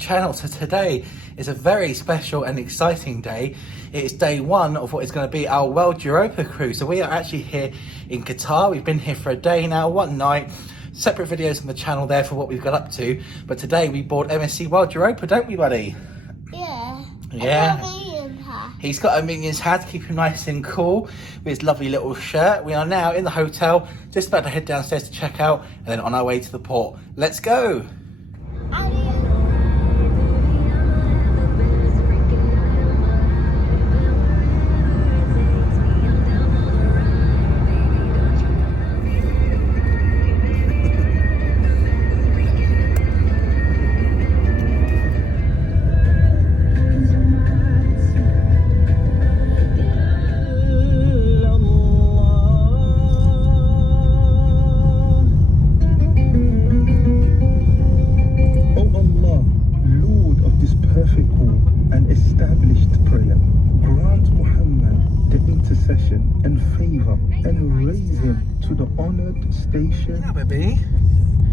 channel. So today is a very special and exciting day. It is day one of what is going to be our World Europa cruise. So we are actually here in Qatar. We've been here for a day now, one night. Separate videos on the channel there for what we've got up to. But today we board MSC World Europa, don't we, buddy? Yeah. Yeah. He's got a Minions hat to keep him nice and cool with his lovely little shirt. We are now in the hotel, just about to head downstairs to check out, and then on our way to the port. Let's go. And favour and raise him to the honoured station. Yeah, baby.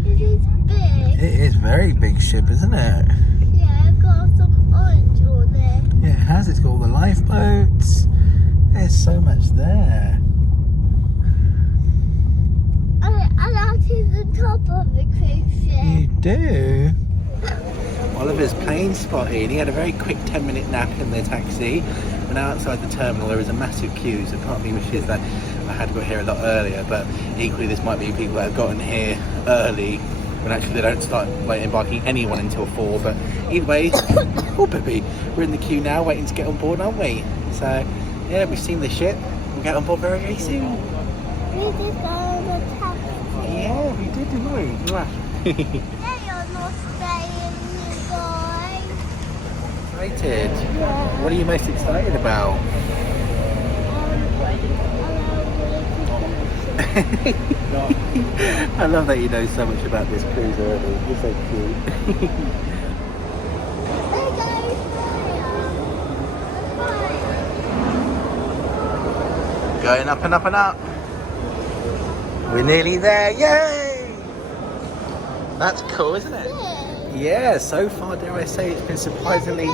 It is big. It is very big ship, isn't it? Yeah, it got some orange on it. Yeah, it has. It's got all the lifeboats. There's so much there. I like to the top of the cruise ship. You do? Oliver's plane spotted. He had a very quick 10-minute nap in the taxi. We're now outside the terminal. There is a massive queue, so part of me wishes that I had got here a lot earlier, but equally this might be people that have gotten here early when actually they don't start embarking anyone until 4. But either way, oh baby, we're in the queue now waiting to get on board, aren't we? So yeah, we've seen the ship. We'll get on board very, very soon. We did go on the taxi. Yeah, we did, didn't we? Yeah, you're not staying, you guys. Excited? What are you most excited about? I love that you know so much about this cruise already. You're so cute. Going up and up and up. We're nearly there. Yay! That's cool, isn't it? Yeah, so far, dare I say, it's been surprisingly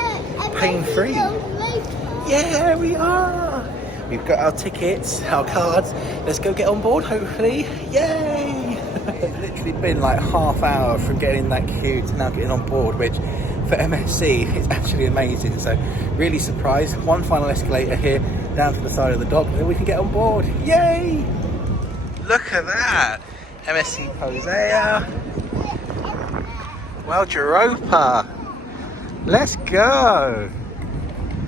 pain-free. Yeah, we are. We've got our tickets, our cards. Let's go get on board, hopefully. Yay! It's literally been like half hour from getting in that queue to now getting on board, which for MSC is actually amazing. So really surprised. One final escalator here down to the side of the dock, and then we can get on board. Yay! Look at that. MSC Posea. World Europa. Let's go.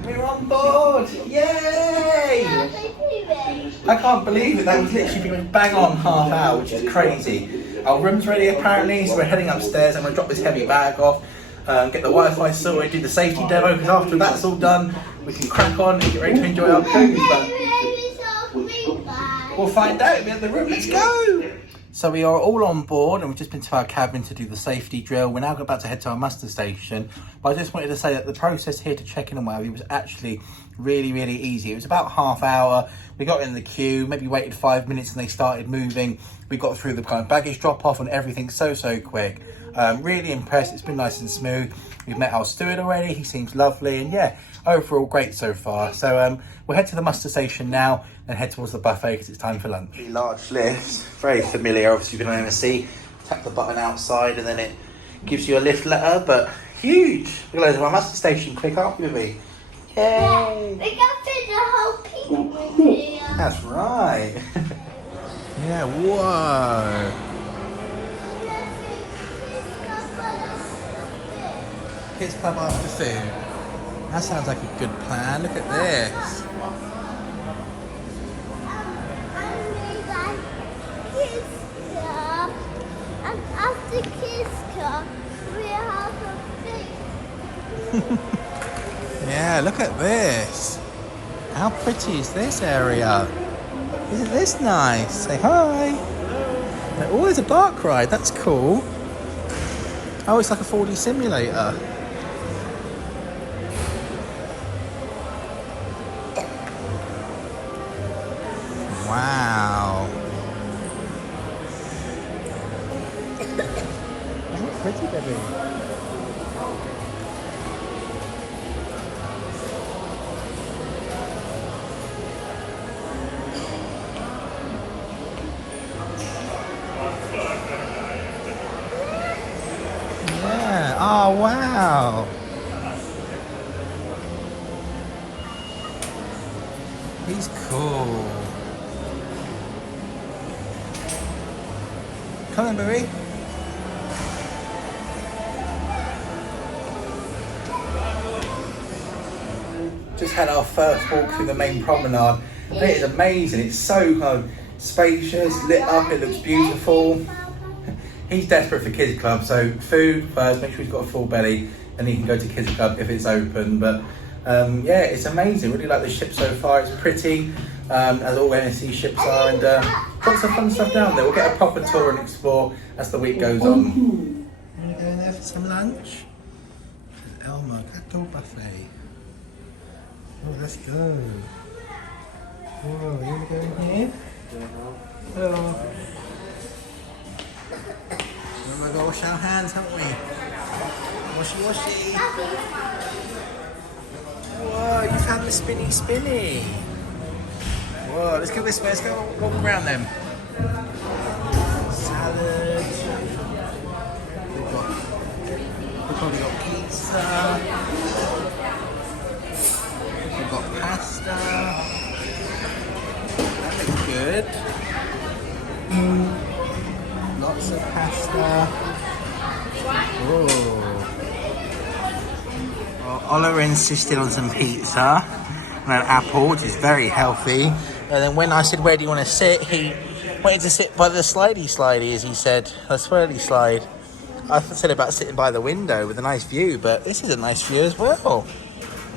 We're on board. Yay! I can't believe it. That was literally been bang on half hour, which is crazy. Our room's ready apparently, so we're heading upstairs. I'm going to drop this heavy bag off, get the Wi-Fi sorted, do the safety demo, because after that's all done, we can crack on and get ready to enjoy our cruise. But we'll find out. We're at the room. Let's go. So we are all on board and we've just been to our cabin to do the safety drill. We're now about to head to our muster station. But I just wanted to say that the process here to check in and whatever was actually really, really easy. It was about half hour. We got in the queue, maybe waited 5 minutes and they started moving. We got through the kind of baggage drop off and everything so quick. Really impressed. It's been nice and smooth. We've met our steward already. He seems lovely and yeah, overall great so far. So we'll head to the muster station now and head towards the buffet because it's time for lunch. Really large lift, very familiar. Obviously you've been on MSC. Tap the button outside and then it gives you a lift letter, but huge. We're going to our muster station quick, aren't we? Yay! Yeah, we got to the whole people here. That's right. Yeah, whoa. Kids club after food. That sounds like a good plan. Look at this. And after Kids Club, we have a big. Yeah, look at this. How pretty is this area? Isn't this nice? Say hi. Oh, there's a bark ride. That's cool. Oh, it's like a 4D simulator. Wow. Isn't it pretty, baby? wow. He's cool. Come on, Barry. Just had our first walk through the main promenade. It is amazing. It's so kind of spacious, lit up. It looks beautiful. He's desperate for kids club, so food first. Make sure he's got a full belly, and he can go to kids club if it's open. But yeah, it's amazing. Really like the ship so far. It's pretty, as all MSC ships are, and lots of fun stuff down there. We'll get a proper tour and explore as the week goes on. You want to go in there for some lunch? Embarkation buffet. Oh, let's go. Whoa, you want to go in here? Hello. We've got to wash our hands, haven't we? Washy, washy. Whoa, you found the spinny. Whoa, let's go this way. Let's go walk around them. Salad. We've probably got pizza. We've got pasta. That looks good. Lots of pasta. Well, Oliver insisted on some pizza and an apple, which is very healthy. And then when I said, where do you want to sit? He wanted to sit by the slidey, as he said. A swirly slide. I said about sitting by the window with a nice view, but this is a nice view as well.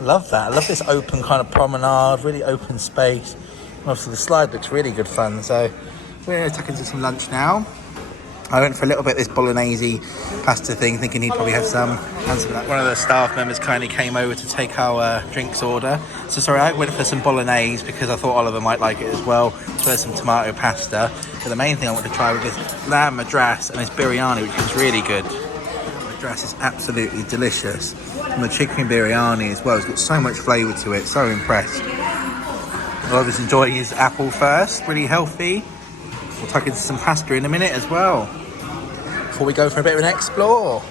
Love that. I love this open kind of promenade, really open space. Obviously the slide looks really good fun, so we're going to tuck into some lunch now. I went for a little bit of this bolognese pasta thing, thinking he'd probably have some. One of the staff members kindly came over to take our drinks order. So sorry, I went for some bolognese because I thought Oliver might like it as well. So there's some tomato pasta. But the main thing I want to try was this lamb madras and this biryani, which is really good. Lamb madras is absolutely delicious. And the chicken biryani as well. It's got so much flavour to it. So impressed. Oliver's enjoying his apple first. Really healthy. We'll tuck into some pasta in a minute as well, before we go for a bit of an explore.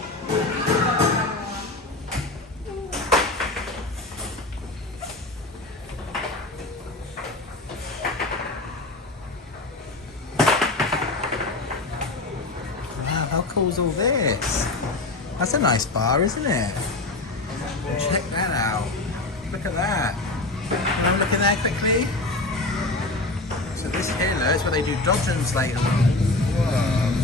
Wow, how cool is all this? That's a nice bar, isn't it? Check that out. Look at that. Can I look in there quickly? So this here is where they do dodgems later on. Whoa.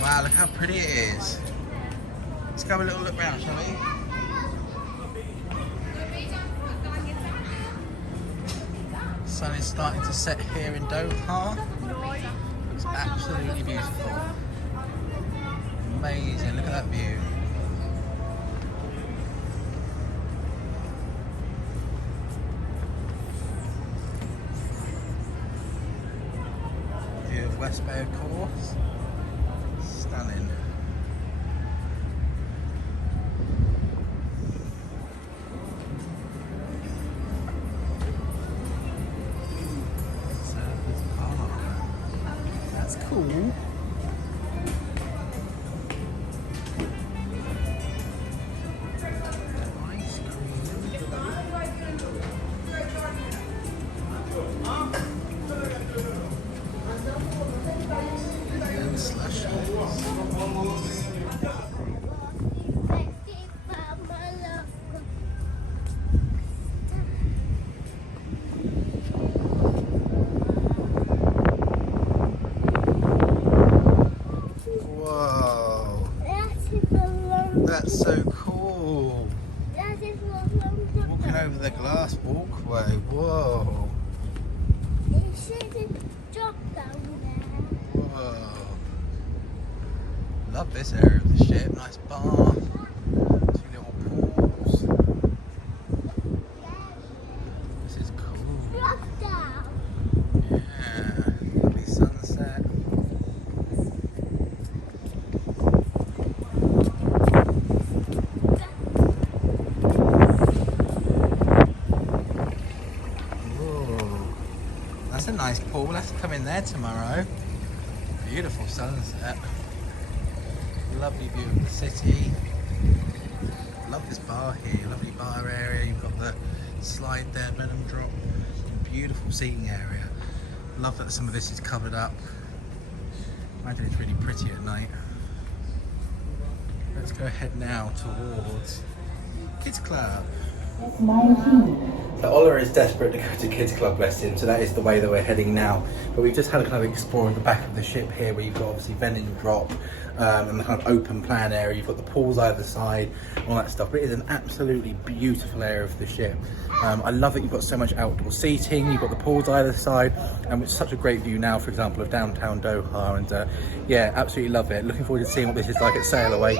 Wow, look how pretty it is. Let's go have a little look round, shall we? Sun is starting to set here in Doha. Looks absolutely beautiful. Amazing, look at that view. View of West Bay, of course. Stunning. That's cool. Ice cream. And slushies. That's so cool. Walking over the glass walkway. Whoa. It shouldn't drop down there. Whoa. Love this area of the ship. Nice bar. 2 little pools. This is cool. Drop down. Yeah. Lovely sunset. That's a nice pool. We'll have to come in there tomorrow. Beautiful sunset. Lovely view of the city. Love this bar here. Lovely bar area. You've got the slide there, Venom drop. Beautiful seating area. Love that some of this is covered up. Imagine it's really pretty at night. Let's go ahead now towards Kids Club. So Oliver is desperate to go to Kids Club, bless him, so that is the way that we're heading now. But we've just had a kind of explore of the back of the ship here, where you've got obviously vending drop and the kind of open plan area. You've got the pools either side, all that stuff. But it is an absolutely beautiful area of the ship. I love that you've got so much outdoor seating. You've got the pools either side, and it's such a great view now, for example, of downtown Doha. And yeah, absolutely love it. Looking forward to seeing what this is like at Sail Away.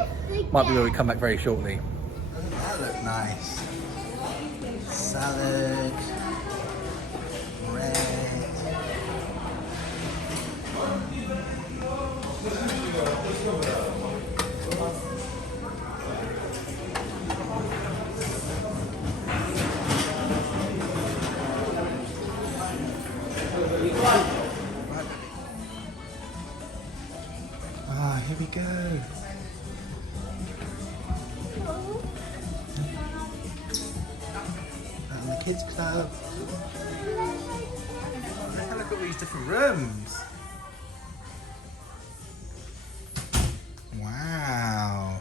Might be where we come back very shortly. That looked nice. Salad, bread. Ah, here we go. Kids Club. Let's have a look at all these different rooms. Wow.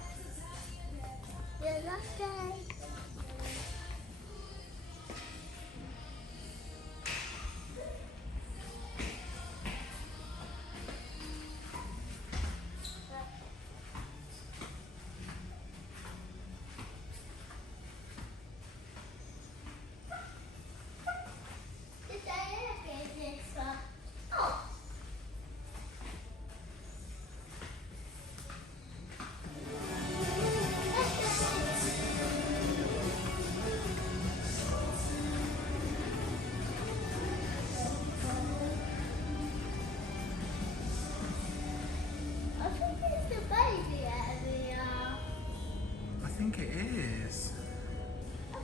I think it is.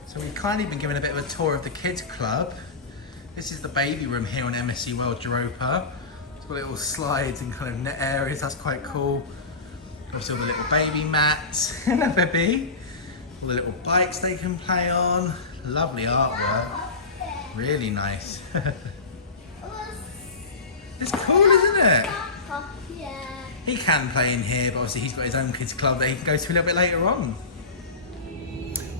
So we've kindly been given a bit of a tour of the Kids Club. This is the baby room here on MSC World Europa. It's got little slides and kind of net areas, that's quite cool. Obviously all the little baby mats, hello baby. All the little bikes they can play on. Lovely artwork, really nice. It's cool, isn't it? Yeah. He can play in here, but obviously he's got his own Kids Club that he can go to a little bit later on.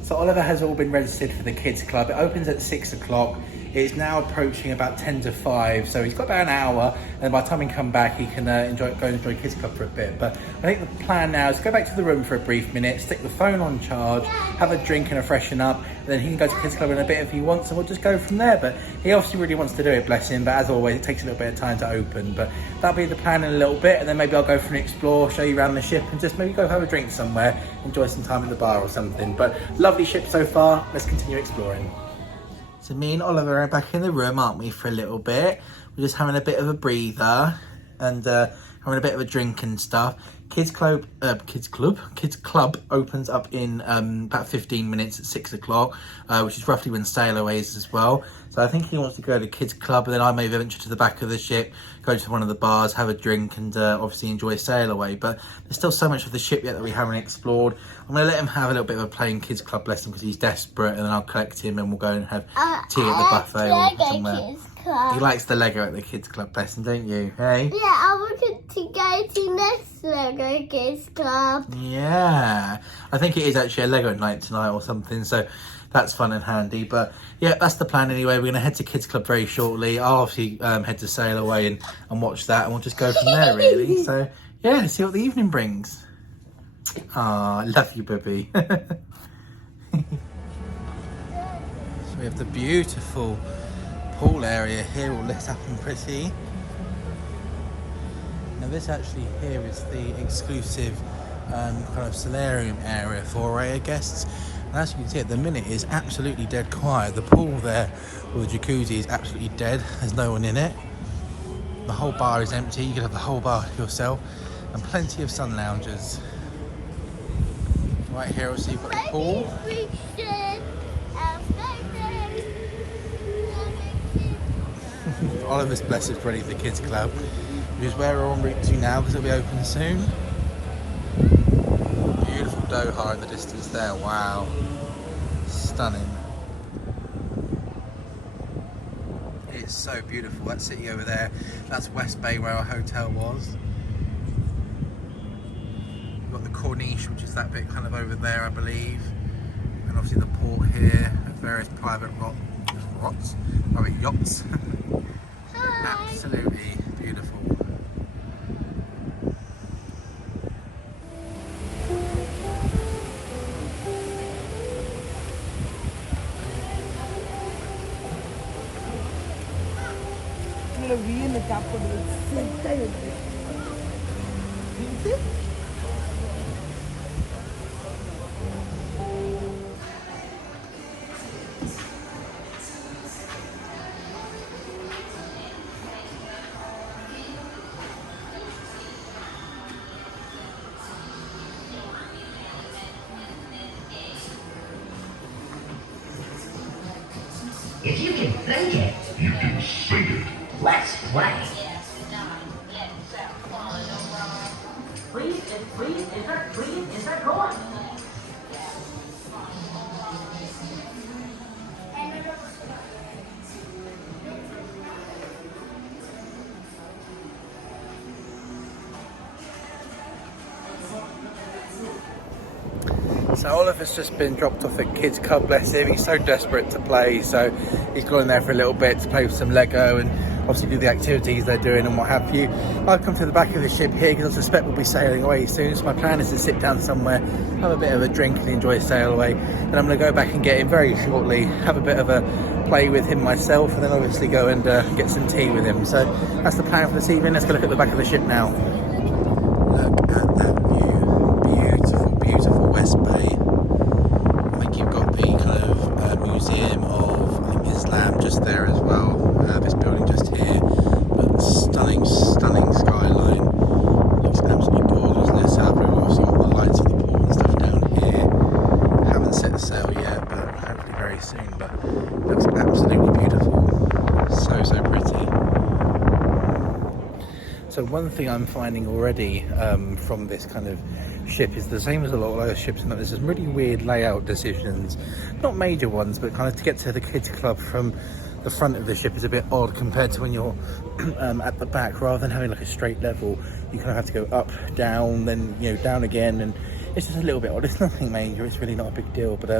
So Oliver has all been registered for the Kids Club. It opens at 6 o'clock. It's now approaching about 10 to 5, so he's got about an hour, and by the time he can back, he can go and enjoy Kids Club for a bit. But I think the plan now is to go back to the room for a brief minute, stick the phone on charge, have a drink and a freshen up, and then he can go to Kids Club in a bit if he wants, and we'll just go from there. But he obviously really wants to do it, bless him, but as always, it takes a little bit of time to open. But that'll be the plan in a little bit, and then maybe I'll go for an explore, show you around the ship, and just maybe go have a drink somewhere, enjoy some time at the bar or something. But lovely ship so far, let's continue exploring. So me and Oliver are back in the room, aren't we, for a little bit. We're just having a bit of a breather and having a bit of a drink and stuff. Kids Club opens up in about 15 minutes at 6 o'clock, which is roughly when Sail Away is as well. So I think he wants to go to Kids Club, and then I may venture to the back of the ship, go to one of the bars, have a drink, and obviously enjoy Sail Away. But there's still so much of the ship yet that we haven't explored. I'm going to let him have a little bit of a playing Kids Club lesson because he's desperate, and then I'll collect him and we'll go and have tea at the buffet or somewhere. He likes the Lego at the Kids Club lesson, don't you? Hey? Yeah, I wanted to go to next Lego Kids Club. Yeah, I think it is actually a Lego night tonight or something, so that's fun and handy. But yeah, that's the plan anyway. We're going to head to Kids Club very shortly. I'll obviously head to Sail Away and watch that, and we'll just go from there really. So yeah, let's see what the evening brings. Ah, love you, baby. So we have the beautiful pool area here, all lit up and pretty. Now this actually here is the exclusive kind of solarium area for our guests. And as you can see at the minute, it's absolutely dead quiet. The pool there, or the jacuzzi, is absolutely dead. There's no one in it. The whole bar is empty. You can have the whole bar to yourself, and plenty of sun loungers. Right here, obviously you've got the pool. Oliver's blessed is ready for the kids club, which is where we're en route to now because it'll be open soon. Beautiful Doha in the distance there, wow. Stunning. It's so beautiful, that city over there. That's West Bay where our hotel was. We've got the Corniche, which is that bit kind of over there, I believe. And obviously the port here, various private yachts. Absolutely beautiful. If you can think it, you can sing it. Let's play. Please, insert coin. So Oliver's just been dropped off at Kids Club, bless him. He's so desperate to play, so he's gone in there for a little bit to play with some Lego and obviously do the activities they're doing and what have you. I've come to the back of the ship here because I suspect we'll be sailing away soon, so my plan is to sit down somewhere, have a bit of a drink and enjoy sail away. And I'm going to go back and get him very shortly, have a bit of a play with him myself, and then obviously go and get some tea with him. So that's the plan for this evening. Let's go look at the back of the ship now. Look at that view. Beautiful, beautiful West Bay. I think you've got the kind of Museum of Islam just there as well. This building just here. But stunning, stunning skyline. Looks absolutely gorgeous. Let's have a look. Also got the lights of the port and stuff down here. Haven't set the sail yet, but hopefully very soon. But looks absolutely beautiful. So, so pretty. So one thing I'm finding already from this kind of ship is the same as a lot of other ships, and there's some really weird layout decisions, not major ones, but kind of to get to the kids club from the front of the ship is a bit odd compared to when you're at the back. Rather than having like a straight level, you kind of have to go up, down, then down again, and it's just a little bit odd. It's nothing major, it's really not a big deal, but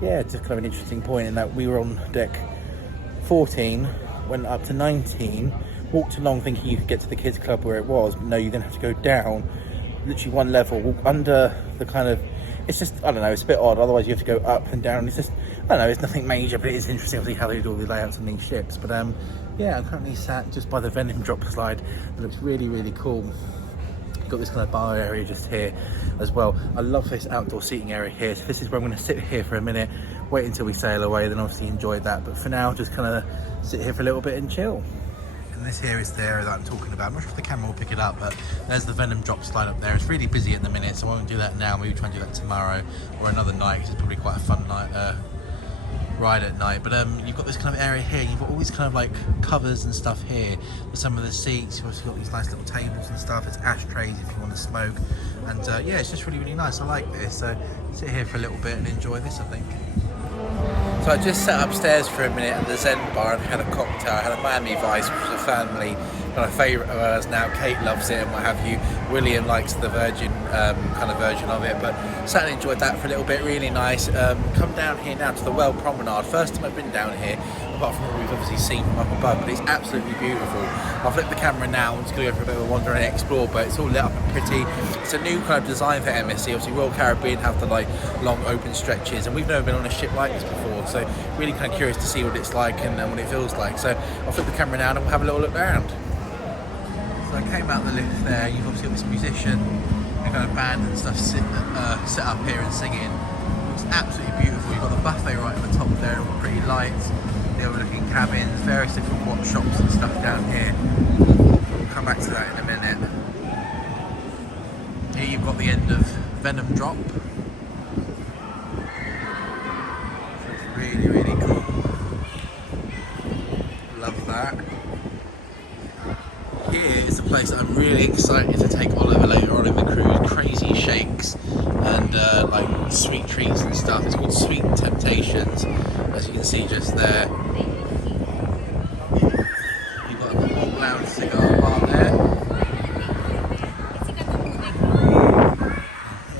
yeah, it's just kind of an interesting point in that we were on deck 14, went up to 19, walked along thinking you could get to the kids club where it was, but no, you then have to go down literally one level, walk under the kind of, it's just, I don't know, it's a bit odd. Otherwise you have to go up and down. It's just, I don't know, it's nothing major, but it is interesting to see how they do all the layouts on these ships. But yeah, I'm currently sat just by the Venom drop slide. It looks really, really cool. You've got this kind of bar area just here as well. I love this outdoor seating area here. So this is where I'm going to sit here for a minute, wait until we sail away, then obviously enjoy that. But for now, just kind of sit here for a little bit and chill. And this here is the area that I'm talking about. I'm not sure if the camera will pick it up, but there's the Venom drop slide up there. It's really busy at the minute, so I won't do that now. Maybe try and do that tomorrow or another night, because it's probably quite a fun night, ride at night. But you've got this kind of area here. You've got all these kind of like covers and stuff here for some of the seats. You've also got these nice little tables and stuff. There's ashtrays if you want to smoke. And yeah, it's just really, really nice. I like this. So sit here for a little bit and enjoy this, I think. So I just sat upstairs for a minute at the Zen bar and had a cocktail. I had a Miami Vice, which is a family kind of favourite of ours now. Kate loves it and what have you. William likes the virgin kind of version of it, but sat and enjoyed that for a little bit. Really nice. Come down here now to the Well Promenade. First time I've been down here, apart from what we've obviously seen from up above, but it's absolutely beautiful. I'll flip the camera now. I'm just going to go for a bit of a wander and explore, but it's all lit up and pretty. It's a new kind of design for MSC. Obviously Royal Caribbean have the like long open stretches, and we've never been on a ship like this before, so really kind of curious to see what it's like and what it feels like. So I'll flip the camera now and we'll have a little look around. So I came out the lift there. You've obviously got this musician and kind of band and stuff set up here and singing. It's absolutely beautiful. You've got the buffet right at the top there, all pretty lights, the overlooking cabins, various different watch shops and stuff down here. We'll come back to that in a minute. Here you've got the end of Venom Drop. So it's really, really cool. Love that. here is the place that I'm really excited to take Oliver later on in the cruise. Crazy shakes and like sweet treats and stuff. It's called Sweet Temptations, as you can see just there. You've got a Hawk Lounge cigar bar there.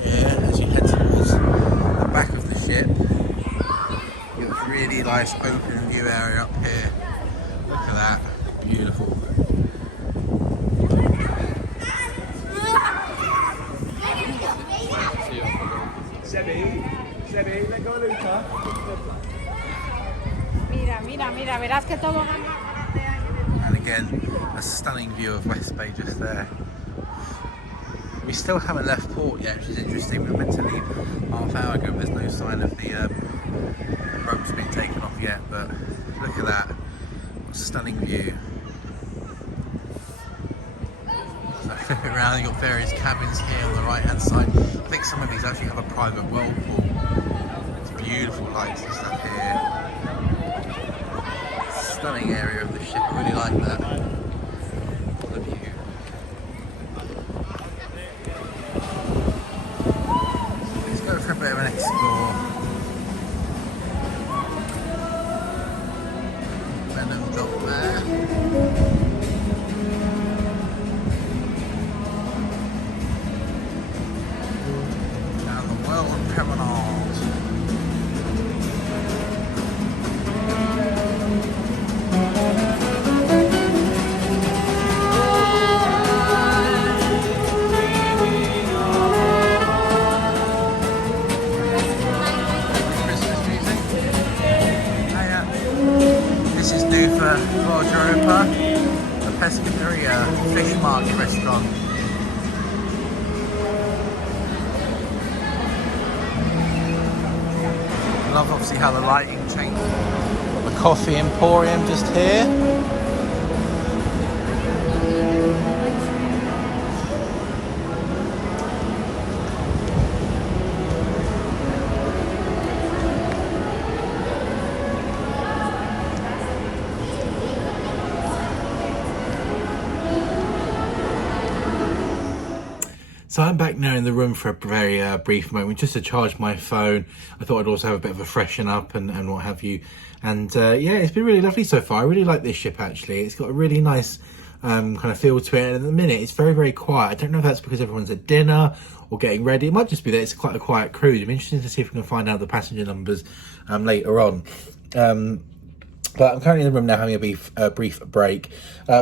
Yeah, as you head towards the back of the ship, you've got a really nice open view area up here. Look at that, beautiful. Sebi, let go of Luca. Mira, verás que todo gana. And again, a stunning view of West Bay just there. We still haven't left port yet, which is interesting. We were meant to leave half hour ago, but there's no sign of the ropes being taken off yet. But look at that, what a stunning view. So flip it around, you've got various cabins here on the right hand side. I think some of these actually have a private whirlpool. It's beautiful lights and stuff here. Stunning area of the ship, I really like that. What a view. Let's go for a bit of an explore. Venom dock there. Europa, the Pescaderia fish market restaurant. I love obviously how the lighting changed. Got the coffee emporium just here. So I'm back now in the room for a very brief moment, just to charge my phone. I thought I'd also have a bit of a freshen up and what have you. And yeah, it's been really lovely so far. I really like this ship actually. It's got a really nice kind of feel to it. And at the minute, it's very, very quiet. I don't know if that's because everyone's at dinner or getting ready. It might just be that it's quite a quiet cruise. I'm interested to see if we can find out the passenger numbers later on. But I'm currently in the room now having a brief break.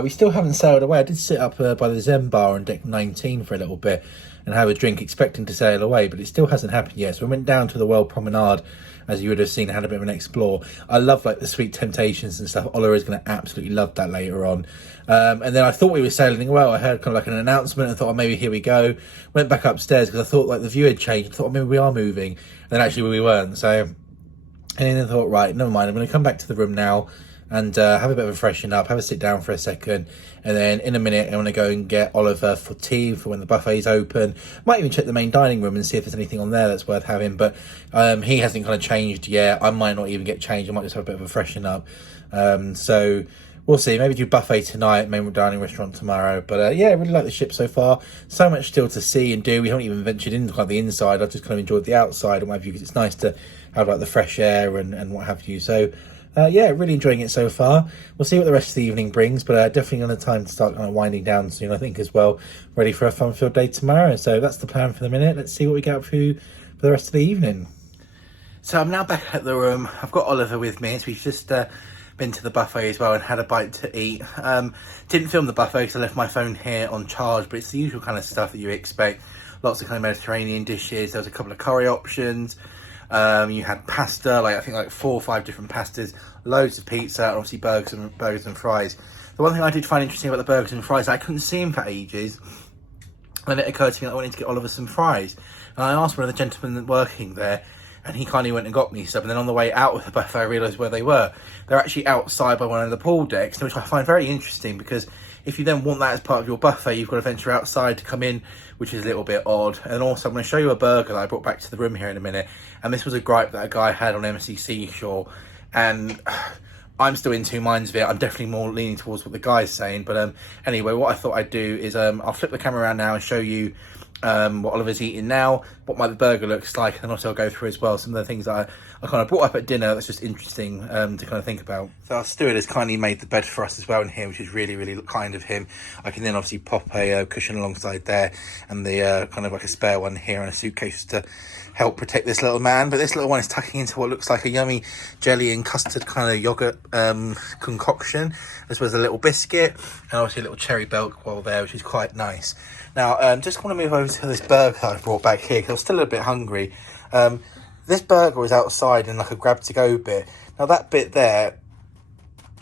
We still haven't sailed away. I did sit up by the Zen bar on deck 19 for a little bit and have a drink, expecting to sail away, but it still hasn't happened yet. So we went down to the World Promenade, as you would have seen, had a bit of an explore. I love like the Sweet Temptations and stuff. Oliver is going to absolutely love that later on. And then I thought we were sailing well. I heard kind of like an announcement and thought, oh, maybe here we go. Went back upstairs because I thought like the view had changed. I thought, oh, maybe we are moving. And then actually we weren't. So, and then I thought, right, never mind. I'm going to come back to the room now and have a bit of a freshen up, have a sit down for a second, and then in a minute I'm going to go and get Oliver for tea for when the buffet's open. Might even check the main dining room and see if there's anything on there that's worth having, but he hasn't kind of changed yet. I might not even get changed. I might just have a bit of a freshen up. So we'll see. Maybe do buffet tonight, main dining restaurant tomorrow. But yeah, I really like the ship so far. So much still to see and do. We haven't even ventured into kind of the inside. I've just kind of enjoyed the outside and what have you, because it's nice to have like the fresh air and what have you. So yeah, really enjoying it so far. We'll see what the rest of the evening brings, but definitely on the time to start kind of winding down soon, I think, as well. Ready for a fun-filled day tomorrow. So that's the plan for the minute. Let's see what we get up to for the rest of the evening. So I'm now back at the room. I've got Oliver with me. So we've just been to the buffet as well and had a bite to eat. Didn't film the buffet because I left my phone here on charge, but it's the usual kind of stuff that you expect. Lots of kind of Mediterranean dishes. There was a couple of curry options. You had pasta, I think 4 or 5 different pastas, loads of pizza, and obviously burgers and fries. The one thing I did find interesting about the burgers and fries, I couldn't see them for ages, and it occurred to me that I wanted to get Oliver some fries. And I asked one of the gentlemen working there, and he kindly went and got me some. And then on the way out of the buffet, I realised where they were. They're actually outside by one of the pool decks, which I find very interesting, because if you then want that as part of your buffet, you've got to venture outside to come in, which is a little bit odd. And also, I'm going to show you a burger that I brought back to the room here in a minute. And this was a gripe that a guy had on MSC Seashore. And I'm still in two minds of it. I'm definitely more leaning towards what the guy's saying. But anyway, what I thought I'd do is I'll flip the camera around now and show you what Oliver's eating now, what my burger looks like, and also I'll go through as well some of the things that I kind of brought up at dinner that's just interesting to kind of think about. So our steward has kindly made the bed for us as well in here, which is really, really kind of him. I can then obviously pop a cushion alongside there, and the kind of like a spare one here and a suitcase to help protect this little man. But this little one is tucking into what looks like a yummy jelly and custard kind of yogurt concoction, as well as a little biscuit and obviously a little cherry Belk there, which is quite nice. Now, just want to move over to this burger I brought back here because I'm still a bit hungry. This burger is outside in like a grab-to-go bit. Now, that bit there,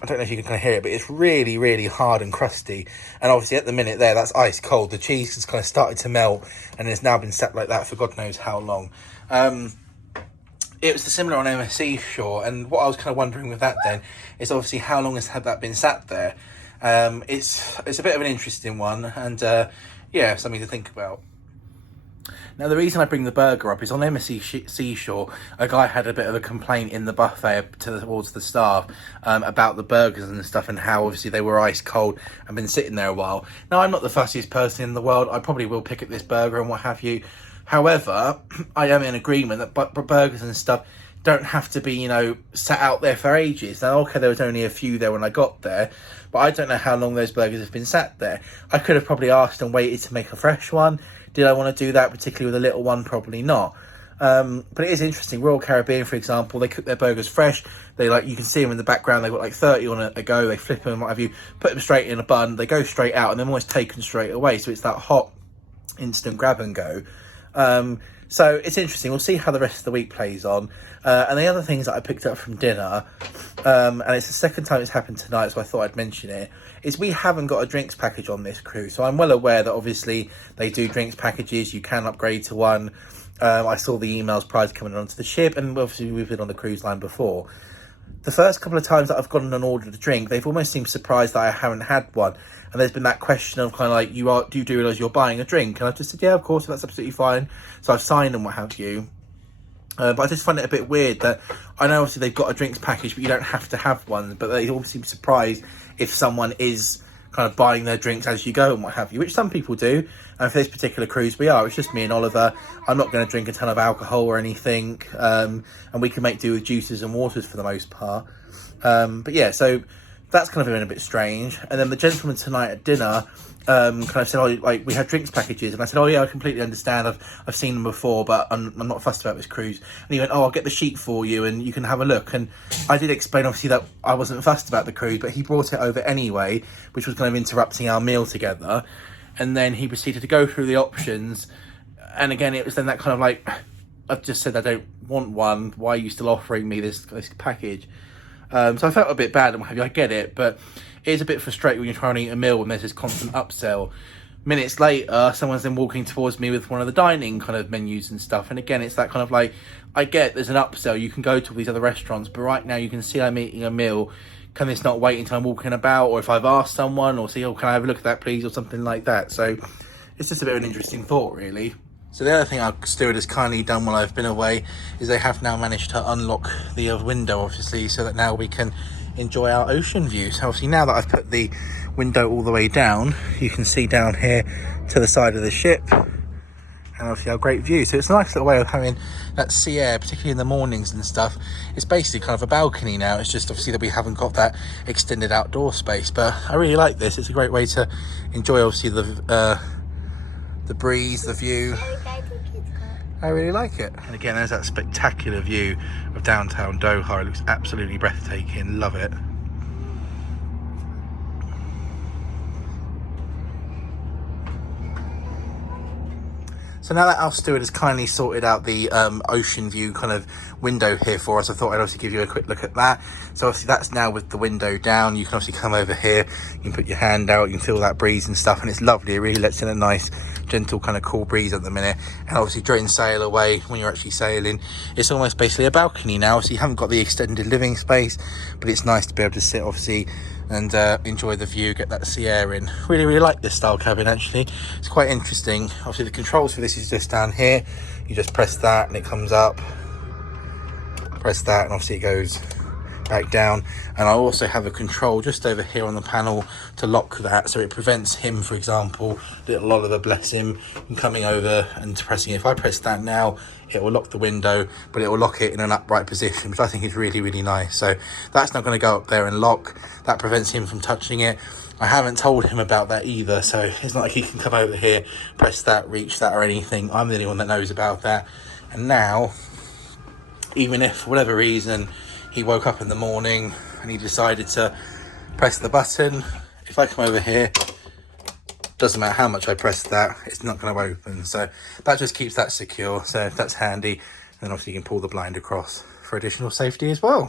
I don't know if you can kind of hear it, but it's really, really hard and crusty. And obviously at the minute there, that's ice cold. The cheese has kind of started to melt and it's now been sat like that for God knows how long. It was similar on MSC, sure. And what I was kind of wondering with that then is obviously how long has that been sat there? It's a bit of an interesting one, and yeah, something to think about. Now, the reason I bring the burger up is on MSC Seashore, a guy had a bit of a complaint in the buffet towards the staff about the burgers and stuff, and how obviously they were ice cold and been sitting there a while. Now, I'm not the fussiest person in the world. I probably will pick at this burger and what have you. However, I am in agreement that burgers and stuff don't have to be, you know, sat out there for ages. Now, okay, there was only a few there when I got there, but I don't know how long those burgers have been sat there. I could have probably asked and waited to make a fresh one. Did I want to do that, particularly with a little one? Probably not. But it is interesting. Royal Caribbean, for example, they cook their burgers fresh. They you can see them in the background. They've got like 30 on a go. They flip them, what have you, put them straight in a bun. They go straight out and they're almost taken straight away. So it's that hot, instant grab and go. So it's interesting. We'll see how the rest of the week plays on. And the other things that I picked up from dinner, and it's the second time it's happened tonight, so I thought I'd mention it, is we haven't got a drinks package on this cruise. So I'm well aware that obviously they do drinks packages. You can upgrade to one. I saw the emails prior to coming onto the ship, and obviously we've been on the cruise line before. The first couple of times that I've gone and ordered a drink, they've almost seemed surprised that I haven't had one. And there's been that question of kind of like, do you realise you're buying a drink? And I've just said, yeah, of course, that's absolutely fine. So I've signed and what have you. But I just find it a bit weird that I know obviously they've got a drinks package, but you don't have to have one. But they all seem surprised if someone is kind of buying their drinks as you go and what have you, which some people do. And for this particular cruise, we are. It's just me and Oliver. I'm not going to drink a ton of alcohol or anything. And we can make do with juices and waters for the most part. But yeah, so that's kind of been a bit strange. And then the gentleman tonight at dinner kind of said, oh, like, we have drinks packages. And I said, oh yeah, I completely understand. I've seen them before, but I'm not fussed about this cruise. And he went, oh, I'll get the sheet for you and you can have a look. And I did explain obviously that I wasn't fussed about the cruise, but he brought it over anyway, which was kind of interrupting our meal together. And then he proceeded to go through the options. And again, it was then that kind of like, I've just said I don't want one. Why are you still offering me this package? So I felt a bit bad and what have you. I get it, but it is a bit frustrating when you're trying to eat a meal and there's this constant upsell. Minutes later, someone's then walking towards me with one of the dining kind of menus and stuff. And again, it's that kind of like, I get there's an upsell. You can go to all these other restaurants, but right now you can see I'm eating a meal. Can this not wait until I'm walking about? Or if I've asked someone or see, oh, can I have a look at that, please? Or something like that. So it's just a bit of an interesting thought, really. So the other thing our steward has kindly done while I've been away is they have now managed to unlock the window, obviously, so that now we can enjoy our ocean view. So obviously now that I've put the window all the way down, you can see down here to the side of the ship, and obviously our great view. So it's a nice little way of having that sea air, particularly in the mornings and stuff. It's basically kind of a balcony now. It's just obviously that we haven't got that extended outdoor space, but I really like this. It's a great way to enjoy obviously the breeze, the view. I really like it. And again, there's that spectacular view of downtown Doha. It looks absolutely breathtaking. Love it. So now that our steward has kindly sorted out the ocean view kind of window here for us, I thought I'd obviously give you a quick look at that. So obviously that's now with the window down. You can obviously come over here, you can put your hand out, you can feel that breeze and stuff, and it's lovely. It really lets in a nice, gentle kind of cool breeze at the minute. And obviously during sail away, when you're actually sailing, it's almost basically a balcony now. So you haven't got the extended living space, but it's nice to be able to sit obviously and enjoy the view, get that sea air in. Really like this style cabin actually. It's quite interesting. Obviously the controls for this is just down here. You just press that and it comes up. Press that and obviously it goes back down, and I also have a control just over here on the panel to lock that, so it prevents him, for example, little Oliver, bless him, from coming over and pressing it. If I press that now, it will lock the window, but it will lock it in an upright position, which I think is really, really nice. So that's not going to go up there and lock. That prevents him from touching it. I haven't told him about that either, so it's not like he can come over here, press that, reach that or anything. I'm the only one that knows about that. And now, even if for whatever reason he woke up in the morning and he decided to press the button, if I come over here, doesn't matter how much I press that, it's not going to open. So that just keeps that secure, so that's handy. And obviously you can pull the blind across for additional safety as well.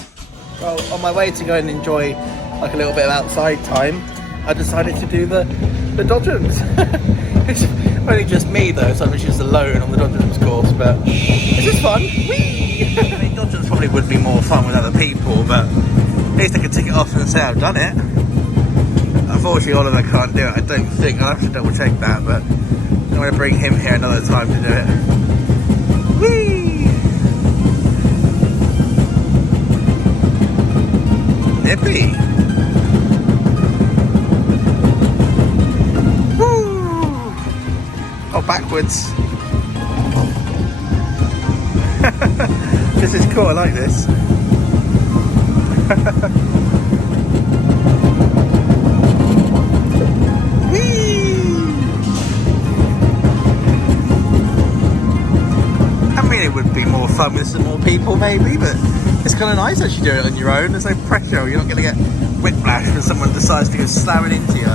Well, on my way to go and enjoy like a little bit of outside time, I decided to do the dodgems. It's only just me though, so I'm just alone on the dodgems course, but it's just fun. Whee! I mean, dodgems probably would be more fun with other people, but at least I could tick it off and say I've done it. Unfortunately, Oliver can't do it, I don't think. I'll have to double check that, but I'm going to bring him here another time to do it. Whee! Nippy! Oh, backwards. This is cool, I like this. I mean, it would be more fun with some more people maybe, but it's kind of nice actually doing it on your own. There's no pressure, you're not going to get whiplash when someone decides to go slamming into you.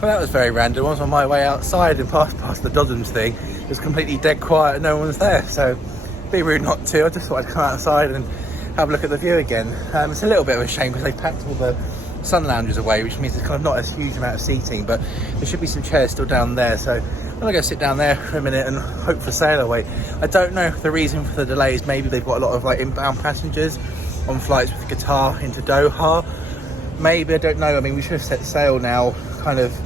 Well, that was very random. I was on my way outside and past the dodgems thing. It was completely dead quiet and no one's there, so it'd be rude not to. I just thought I'd come outside and have a look at the view again. It's a little bit of a shame because they packed all the sun lounges away, which means there's kind of not a huge amount of seating, but there should be some chairs still down there, so I'm gonna go sit down there for a minute and hope for sail away. I don't know if the reason for the delay is maybe they've got a lot of like inbound passengers on flights with Qatar into Doha. Maybe, I don't know. I mean, we should have set sail now kind of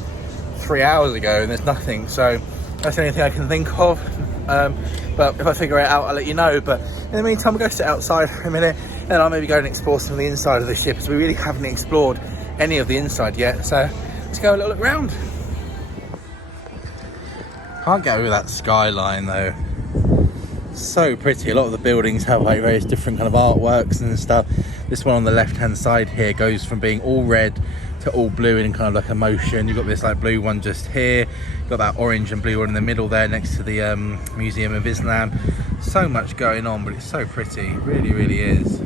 3 hours ago and there's nothing, so that's the only thing I can think of. But if I figure it out, I'll let you know. But in the meantime, we'll go sit outside for a minute and I'll maybe go and explore some of the inside of the ship, as we really haven't explored any of the inside yet. So let's go a little look around. Can't get over that skyline though. So pretty. A lot of the buildings have like various different kind of artworks and stuff. This one on the left hand side here goes from being all red to all blue in kind of like a motion. You've got this like blue one just here, you've got that orange and blue one in the middle there next to the Museum of Islam. So much going on, but it's so pretty. It really, really is.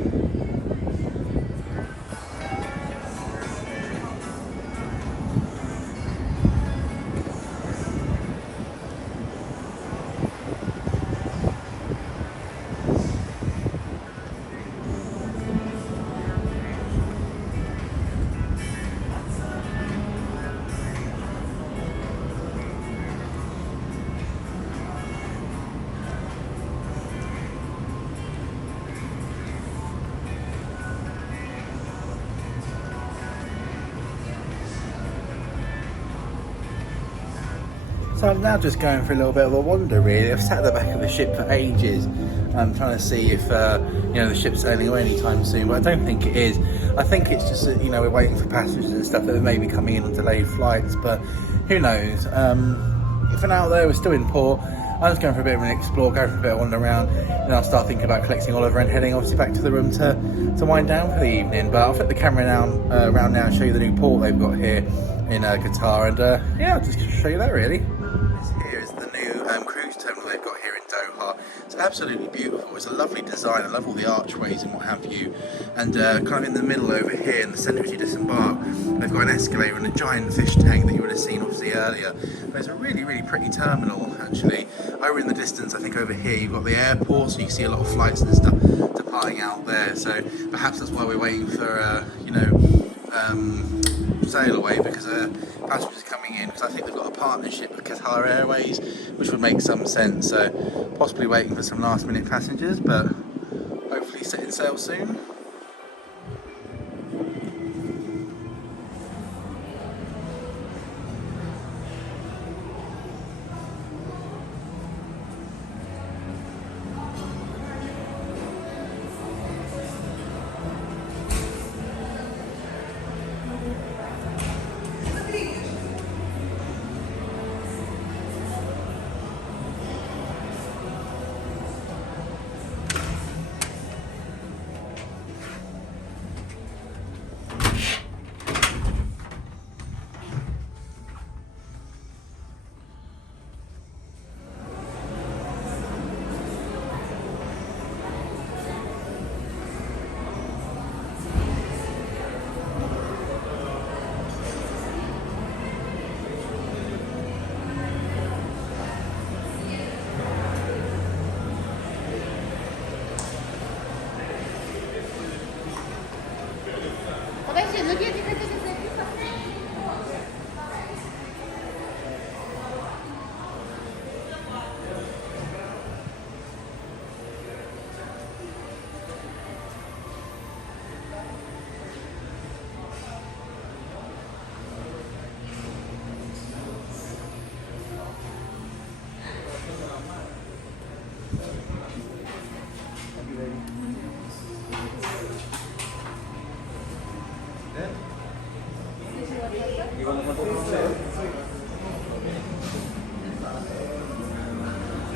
So I'm now just going for a little bit of a wander really. I've sat at the back of the ship for ages. I'm trying to see if you know, the ship's sailing away anytime soon, but I don't think it is. I think it's just that, you know, we're waiting for passengers and stuff that may be coming in on delayed flights, but who knows. For now though, we're still in port. I'm just going for a bit of an explore, going for a bit of a wander around, and I'll start thinking about collecting Oliver and heading obviously back to the room to wind down for the evening. But I'll flip the camera now around now and show you the new port they've got here in Qatar, and yeah, I'll just show you that really. Here is the new cruise terminal they've got here in Doha. It's absolutely beautiful. It's a lovely design. I love all the archways and what have you. And kind of in the middle over here, in the centre as you disembark, they've got an escalator and a giant fish tank that you would have seen obviously earlier. But it's a really, really pretty terminal actually. Over in the distance, I think over here, you've got the airport, so you can see a lot of flights and stuff departing out there. So perhaps that's why we're waiting for, you know, sail away, because passengers are coming in, because I think they've got a partnership with Qatar Airways, which would make some sense. So possibly waiting for some last minute passengers, but hopefully setting sail soon.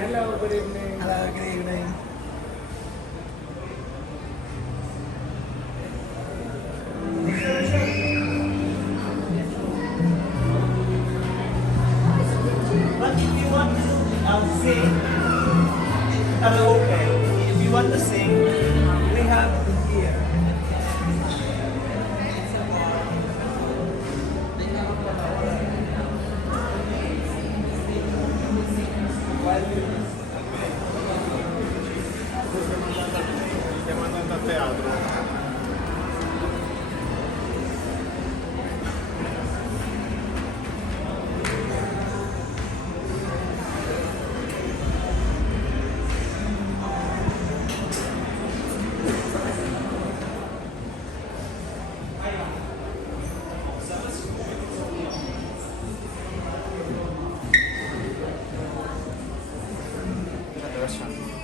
Hello, good evening. Hello, good evening. But if you want to sing karaoke, if you want to sing, we have here.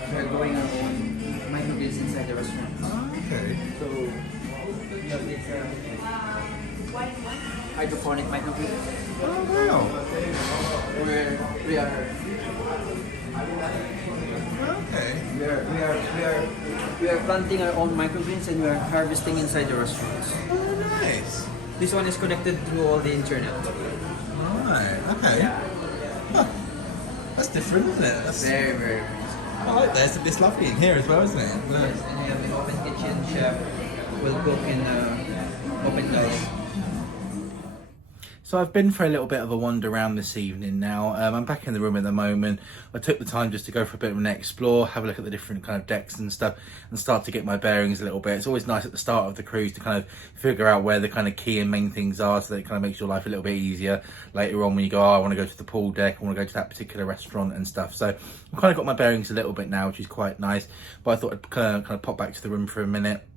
We are growing our own microgreens inside the restaurant. Okay. So we have this hydroponic microgreens Oh, wow. where Okay. we are planting our own microgreens and we are harvesting inside the restaurants. Oh, nice. This one is connected through all the internet. Right, okay. Huh. That's different, isn't it? That's, Very, very nice. I like that. It's lovely in here as well, isn't it? Yes, and you have an open kitchen. Chef will cook in open diet. So I've been for a little bit of a wander around this evening now. I'm back in the room at the moment. I took the time just to go for a bit of an explore, have a look at the different kind of decks and stuff, and start to get my bearings a little bit. It's always nice at the start of the cruise to kind of figure out where the kind of key and main things are, so that it kind of makes your life a little bit easier later on when you go, oh, I want to go to the pool deck, I want to go to that particular restaurant and stuff. So I've kind of got my bearings a little bit now, which is quite nice. But I thought I'd kind of pop back to the room for a minute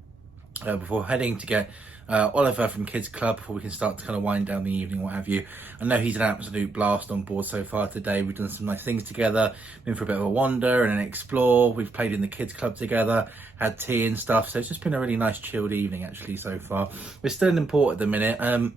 before heading to get Oliver from Kids Club before we can start to kind of wind down the evening, what have you. I know he's an absolute blast on board so far today. We've done some nice things together, been for a bit of a wander and an explore. We've played in the Kids Club together, had tea and stuff. So it's just been a really nice chilled evening actually so far. We're still in port at the minute. A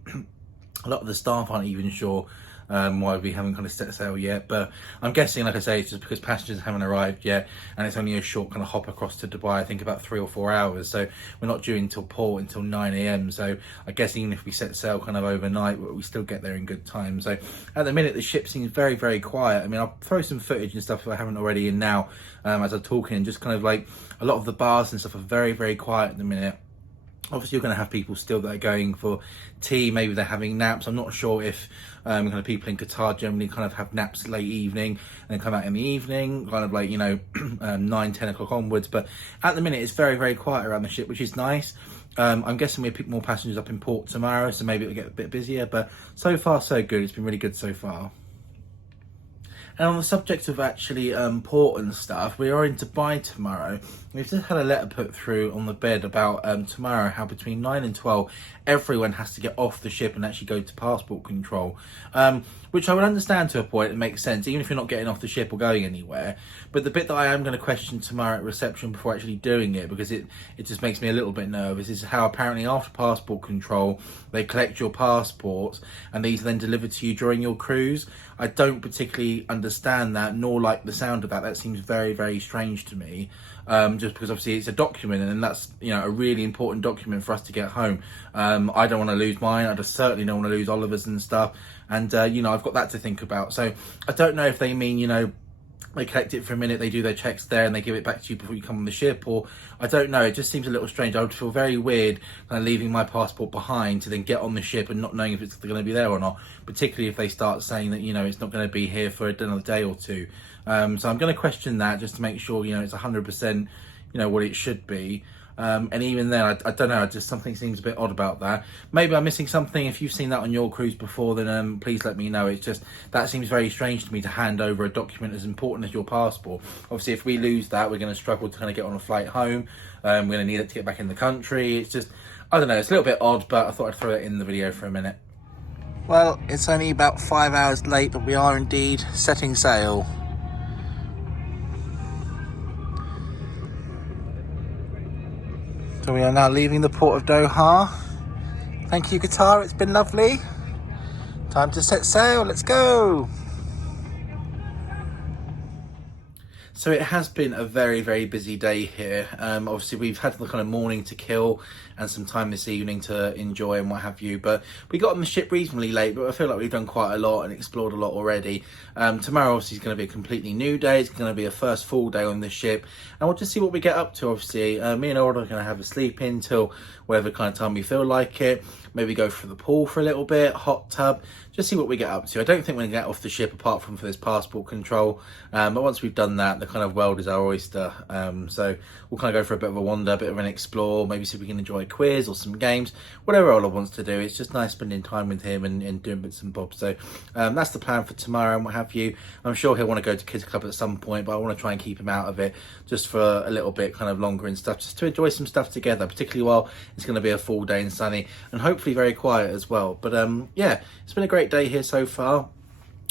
lot of the staff aren't even sure why we haven't kind of set sail yet, but I'm guessing, like I say, it's just because passengers haven't arrived yet, and it's only a short kind of hop across to Dubai, I think about 3 or 4 hours, so we're not due until port until 9 a.m. so I guess even if we set sail kind of overnight, we still get there in good time. So at the minute the ship seems very, very quiet. I mean, I'll throw some footage and stuff if I haven't already in now as I'm talking, and just kind of like a lot of the bars and stuff are very, very quiet at the minute. Obviously, you're going to have people still that are going for tea, maybe they're having naps. I'm not sure if kind of people in Qatar generally kind of have naps late evening and then come out in the evening, kind of like, you know, 9-10 o'clock onwards. But at the minute, it's very, very quiet around the ship, which is nice. I'm guessing we'll pick more passengers up in port tomorrow, so maybe it'll get a bit busier. But so far, so good. It's been really good so far. And on the subject of actually port and stuff, we are in Dubai tomorrow. We've just had a letter put through on the bed about tomorrow, how between 9 and 12, everyone has to get off the ship and actually go to passport control. Which I would understand to a point, it makes sense, even if you're not getting off the ship or going anywhere. But the bit that I am going to question tomorrow at reception before actually doing it, because it just makes me a little bit nervous, is how apparently after passport control, they collect your passports and these are then delivered to you during your cruise. I don't particularly understand that, nor like the sound of that. That seems very, very strange to me. Just because obviously it's a document, and that's, you know, a really important document for us to get home. I don't want to lose mine. I just certainly don't want to lose Oliver's and stuff. And, you know, I've got that to think about. So I don't know if they mean, you know, they collect it for a minute, they do their checks there and they give it back to you before you come on the ship, or I don't know, it just seems a little strange. I would feel very weird kind of leaving my passport behind to then get on the ship and not knowing if it's going to be there or not, particularly if they start saying that, you know, it's not going to be here for another day or two. So I'm going to question that just to make sure, you know, it's 100%, you know, what it should be. And even then, I don't know, just something seems a bit odd about that. Maybe I'm missing something. If you've seen that on your cruise before, then please let me know. It's just, that seems very strange to me, to hand over a document as important as your passport. Obviously, if we lose that, we're going to struggle to kind of get on a flight home. We're going to need it to get back in the country. It's just, I don't know, it's a little bit odd, but I thought I'd throw it in the video for a minute. Well, it's only about 5 hours late, but we are indeed setting sail. So we are now leaving the port of Doha. Thank you, Qatar, it's been lovely. Time to set sail, let's go. So it has been a very, very busy day here. Obviously, we've had the kind of morning to kill and some time this evening to enjoy and what have you. But we got on the ship reasonably late, but I feel like we've done quite a lot and explored a lot already. Tomorrow, obviously, is going to be a completely new day. It's going to be a first full day on the ship. And we'll just see what we get up to, obviously. Me and Aura are going to have a sleep in till whatever kind of time we feel like it. Maybe go for the pool for a little bit, hot tub, just see what we get up to. I don't think we're going to get off the ship apart from for this passport control. But once we've done that, the kind of world is our oyster. So we'll kind of go for a bit of a wander, a bit of an explore, maybe see if we can enjoy a quiz or some games, whatever Ola wants to do. It's just nice spending time with him and doing bits and bobs. So that's the plan for tomorrow and what have you. I'm sure he'll want to go to Kids Club at some point, but I want to try and keep him out of it just for a little bit kind of longer and stuff, just to enjoy some stuff together, particularly while it's going to be a full day and sunny and hopefully very quiet as well. But yeah, it's been a great day here so far.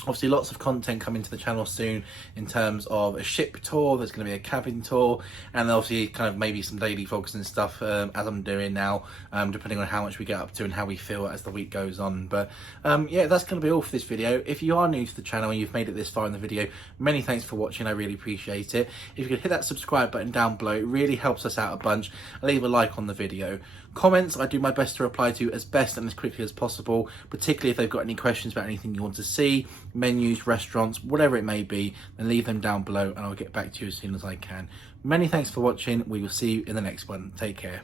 Obviously lots of content coming to the channel soon in terms of a ship tour. There's going to be a cabin tour, and obviously kind of maybe some daily vlogs and stuff as I'm doing now, depending on how much we get up to and how we feel as the week goes on. But yeah, that's going to be all for this video. If you are new to the channel and you've made it this far in the video, many thanks for watching. I really appreciate it. If you could hit that subscribe button down below, it really helps us out a bunch. Leave a like on the video. Comments, I do my best to reply to as best and as quickly as possible, particularly if they've got any questions about anything you want to see, menus, restaurants, whatever it may be, then leave them down below and I'll get back to you as soon as I can. Many thanks for watching. We will see you in the next one. Take care.